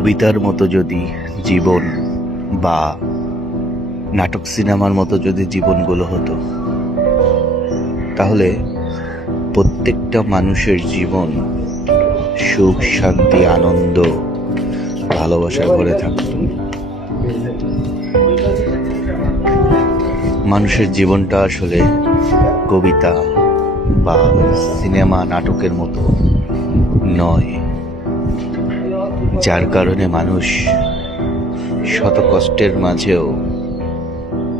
কবিতার মতো যদি জীবন বা নাটক সিনেমার মতো যদি জীবনগুলো হতো, তাহলে প্রত্যেকটা মানুষের জীবন সুখ, শান্তি, আনন্দ, ভালোবাসায় ভরে থাকত। মানুষের জীবনটা আসলে কবিতা বা সিনেমা নাটকের মতো নয়, যার কারণে মানুষ শত কষ্টের মাঝেও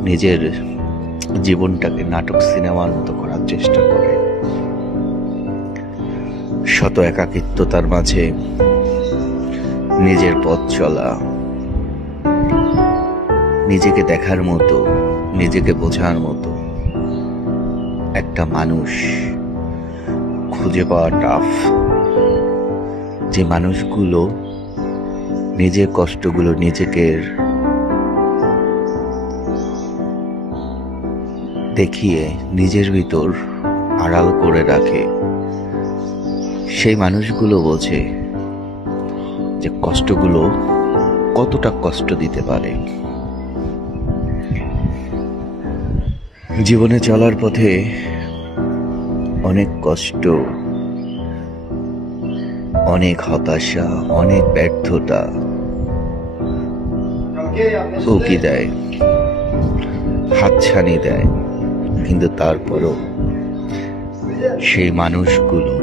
নিজের জীবনটাকে নাটক সিনেমার মতো করার চেষ্টা করে। শত একাকিত্বতার মাঝে নিজের পথ চলা, নিজেকে দেখার মতো, নিজেকে বোঝার মতো একটা মানুষ খুঁজে পাওয়া টাফ। যে মানুষগুলো নিজের কষ্টগুলো নিজেকে দেখিয়ে নিজের ভিতর আড়াল করে রাখে, সেই মানুষগুলো বোঝে যে কষ্টগুলো কতটা কষ্ট দিতে পারে। জীবনে চলার পথে অনেক কষ্ট, অনেক হতাশা, অনেক ব্যর্থতা উকি দেয়, হাতছানি দেয়, কিন্তু তারপরও সেই মানুষগুলো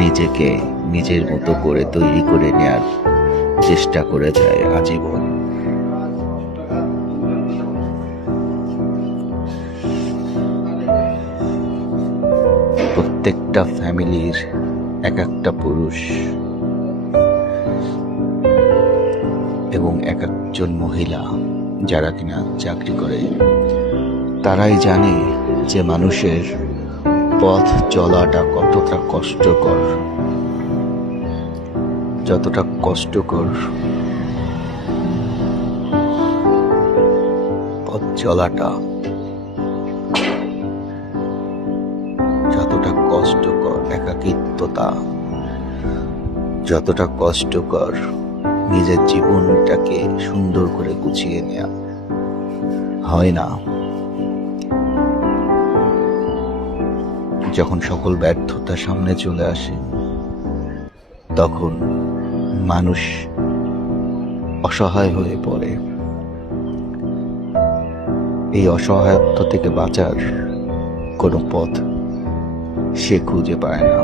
নিজেকে নিজের মতো করে তৈরি করে নেয়ার চেষ্টা করে যায় আজীবন। প্রত্যেকটা ফ্যামিলির এক একটা পুরুষ এবং এক একজন মহিলা যারা কিনা চাকরি করে, তারাই জানে যে মানুষের পথ চলাটা কতটা কষ্টকর। যতটা কষ্টকর পথ চলাটা, যতটা কষ্টকর একাকিত্বতা, যতটা কষ্টকর নিজের জীবনটাকে সুন্দর করে গুছিয়ে নেওয়া হয় না। যখন সকল ব্যর্থতা সামনে চলে আসে, তখন মানুষ অসহায় হয়ে পড়ে। এই অসহায়ত্ব থেকে বাঁচার কোনো পথ সে খুঁজে পায় না।